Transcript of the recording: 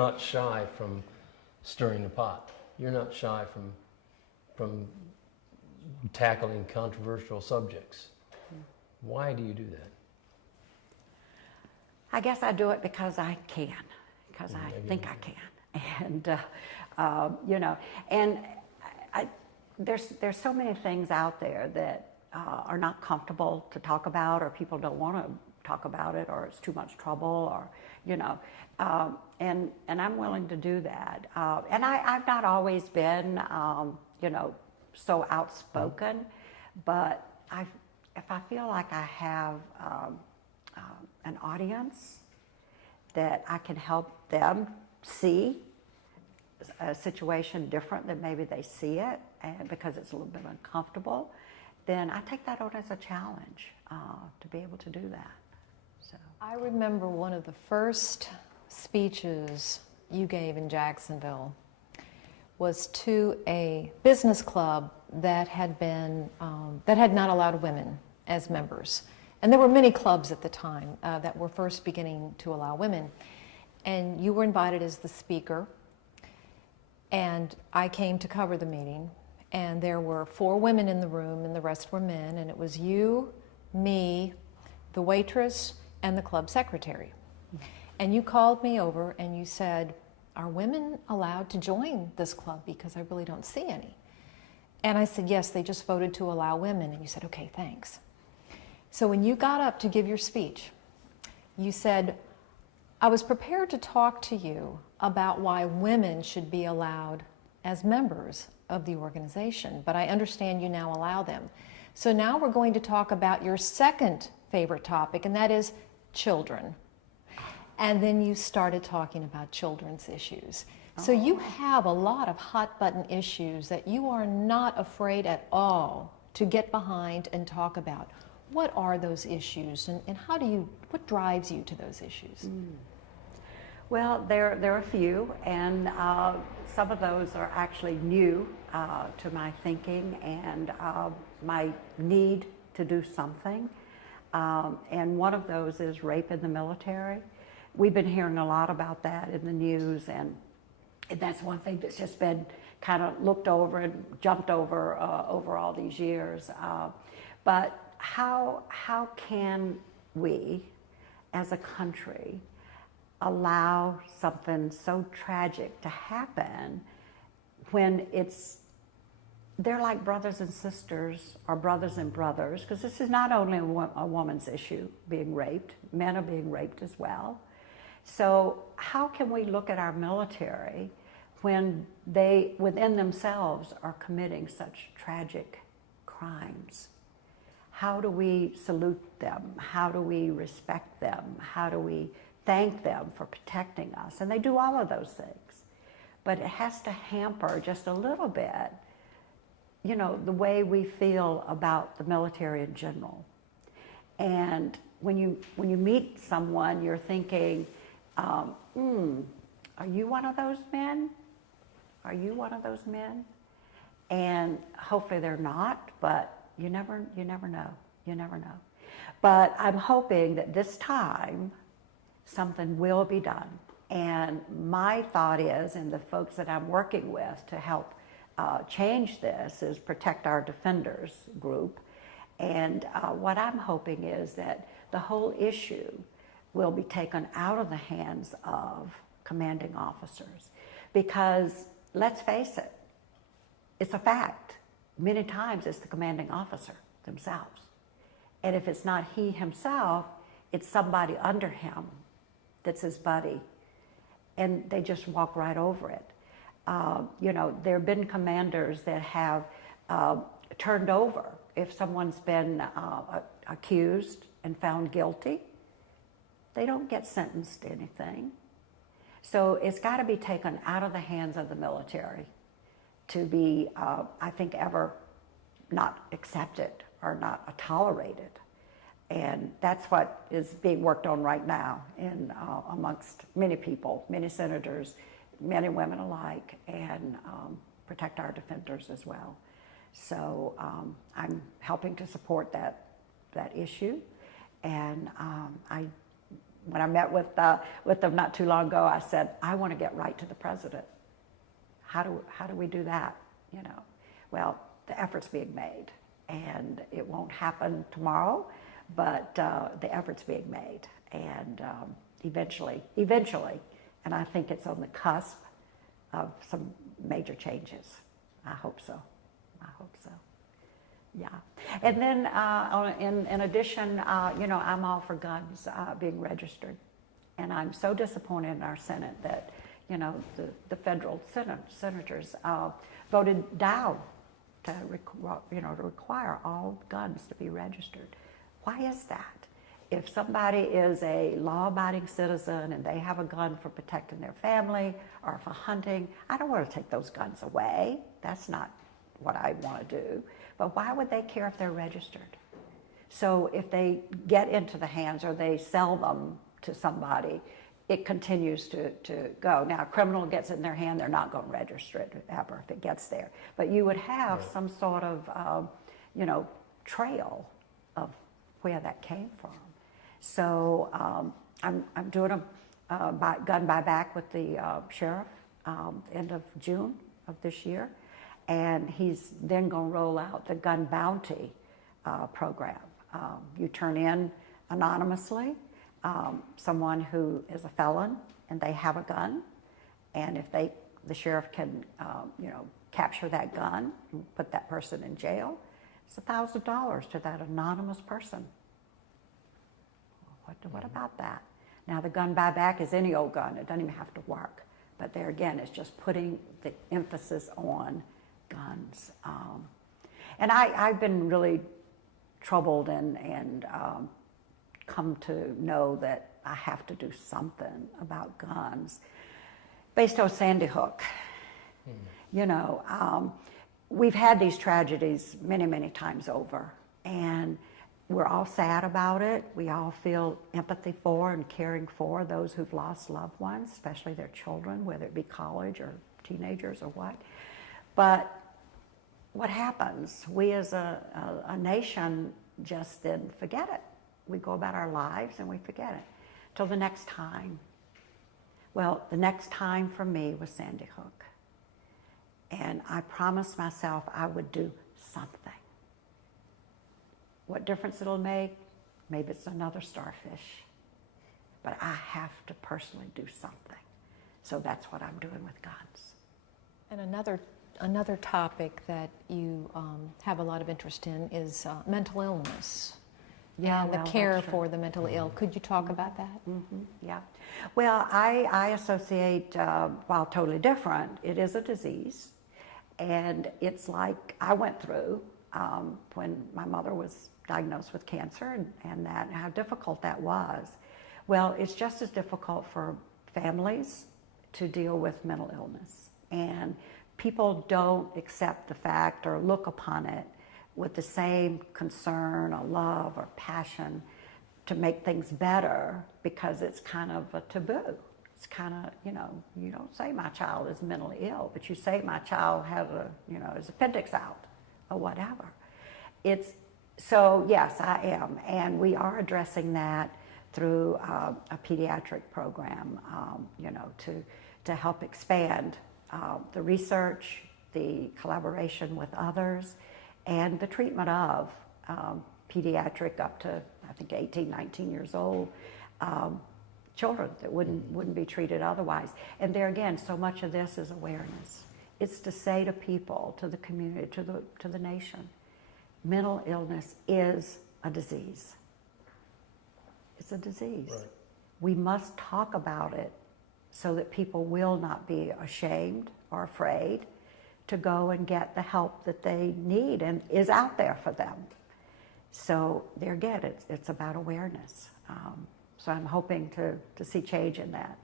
not shy from stirring the pot. You're not shy from tackling controversial subjects. Why do you do that? I guess I do it because I can, because I think I can. And, you know, and there's so many things out there that are not comfortable to talk about, or people don't want to talk about it, or it's too much trouble, or, you know, and I'm willing to do that. And I've not always been, you know, so outspoken, but if I feel like I have an audience that I can help them see a situation different than maybe they see it, and because it's a little bit uncomfortable, then I take that on as a challenge to be able to do that. So I remember one of the first speeches you gave in Jacksonville was to a business club that had been that had not allowed women as members, and there were many clubs at the time that were first beginning to allow women, and you were invited as the speaker, and I came to cover the meeting, and there were 4 women in the room and the rest were men, and it was you, me, the waitress, and the club secretary. And you called me over and you said, "Are women allowed to join this club, because I really don't see any?" And I said, "Yes, they just voted to allow women." And you said, "Okay, thanks." So when you got up to give your speech, you said, "I was prepared to talk to you about why women should be allowed as members of the organization, but I understand you now allow them. So now we're going to talk about your second favorite topic, and that is children." And then you started talking about children's issues. So you have a lot of hot button issues that you are not afraid at all to get behind and talk about. What are those issues, and what drives you to those issues? well, there are a few, and some of those are actually new to my thinking and my need to do something. And one of those is rape in the military. We've been hearing a lot about that in the news, and that's one thing that's just been kind of looked over and jumped over over all these years. But how can we, as a country, allow something so tragic to happen when they're like brothers and sisters, or brothers and brothers, because this is not only a woman's issue, being raped, men are being raped as well. So how can we look at our military when they, within themselves, are committing such tragic crimes? How do we salute them? How do we respect them? How do we thank them for protecting us? And they do all of those things. But it has to hamper just a little bit, you know, the way we feel about the military in general. And when you meet someone, you're thinking, are you one of those men? Are you one of those men? And hopefully they're not, but you never know. You never know. But I'm hoping that this time something will be done. And my thought is, and the folks that I'm working with to help change this, is Protect Our Defenders group. And what I'm hoping is that the whole issue will be taken out of the hands of commanding officers. Because let's face it, it's a fact. Many times it's the commanding officer themselves. And if it's not he himself, it's somebody under him that's his buddy. And they just walk right over it. You know, there have been commanders that have turned over if someone's been accused and found guilty. They don't get sentenced to anything. So it's got to be taken out of the hands of the military to be, I think, ever not accepted or not tolerated. And that's what is being worked on right now in amongst many people, many senators, men and women alike, and Protect Our Defenders as well. So I'm helping to support that issue, and I when I met with them not too long ago, I said, I want to get right to the president. How do we do that? You know, well, the effort's being made, and it won't happen tomorrow, but the effort's being made, and eventually, and I think it's on the cusp of some major changes. I hope so. Yeah. And then in addition, you know, I'm all for guns being registered. And I'm so disappointed in our Senate that, you know, the federal senators voted down to require all guns to be registered. Why is that? If somebody is a law-abiding citizen and they have a gun for protecting their family or for hunting, I don't want to take those guns away. That's not what I want to do. But why would they care if they're registered? So if they get into the hands or they sell them to somebody, it continues to go. Now, a criminal gets it in their hand, they're not going to register it ever if it gets there. But you would have some sort of, you know, trail of where that came from. So I'm doing a gun buyback with the sheriff end of June of this year. And he's then going to roll out the gun bounty program. You turn in anonymously someone who is a felon and they have a gun, and if the sheriff can, you know, capture that gun and put that person in jail, it's $1,000 to that anonymous person. What about that? Now, the gun buyback is any old gun. It doesn't even have to work. But there again, it's just putting the emphasis on guns. And I've been really troubled and come to know that I have to do something about guns based on Sandy Hook. You know, we've had these tragedies many, many times over, and we're all sad about it. We all feel empathy for and caring for those who've lost loved ones, especially their children, whether it be college or teenagers or what. But what happens? We as a nation just then forget it. We go about our lives and we forget it till the next time. Well, the next time for me was Sandy Hook. And I promised myself I would do something. What difference it'll make? Maybe it's another starfish. But I have to personally do something. So that's what I'm doing with guns. And another topic that you have a lot of interest in is mental illness. Yeah, and the care for the mentally ill. Could you talk about that? Yeah. Well, I associate, while totally different, it is a disease. And it's like I went through when my mother was diagnosed with cancer and how difficult that was. Well, it's just as difficult for families to deal with mental illness. And people don't accept the fact or look upon it with the same concern or love or passion to make things better because it's kind of a taboo. It's kind of, you know, you don't say my child is mentally ill, but you say my child had his appendix out or whatever. So yes, I am, and we are addressing that through a pediatric program, to help expand the research, the collaboration with others, and the treatment of pediatric up to, I think, 18, 19 years old children that wouldn't be treated otherwise. And there again, so much of this is awareness. It's to say to people, to the community, to the nation, mental illness is a disease. It's a disease. Right. We must talk about it so that people will not be ashamed or afraid to go and get the help that they need and is out there for them. So there again, it's about awareness. So I'm hoping to see change in that.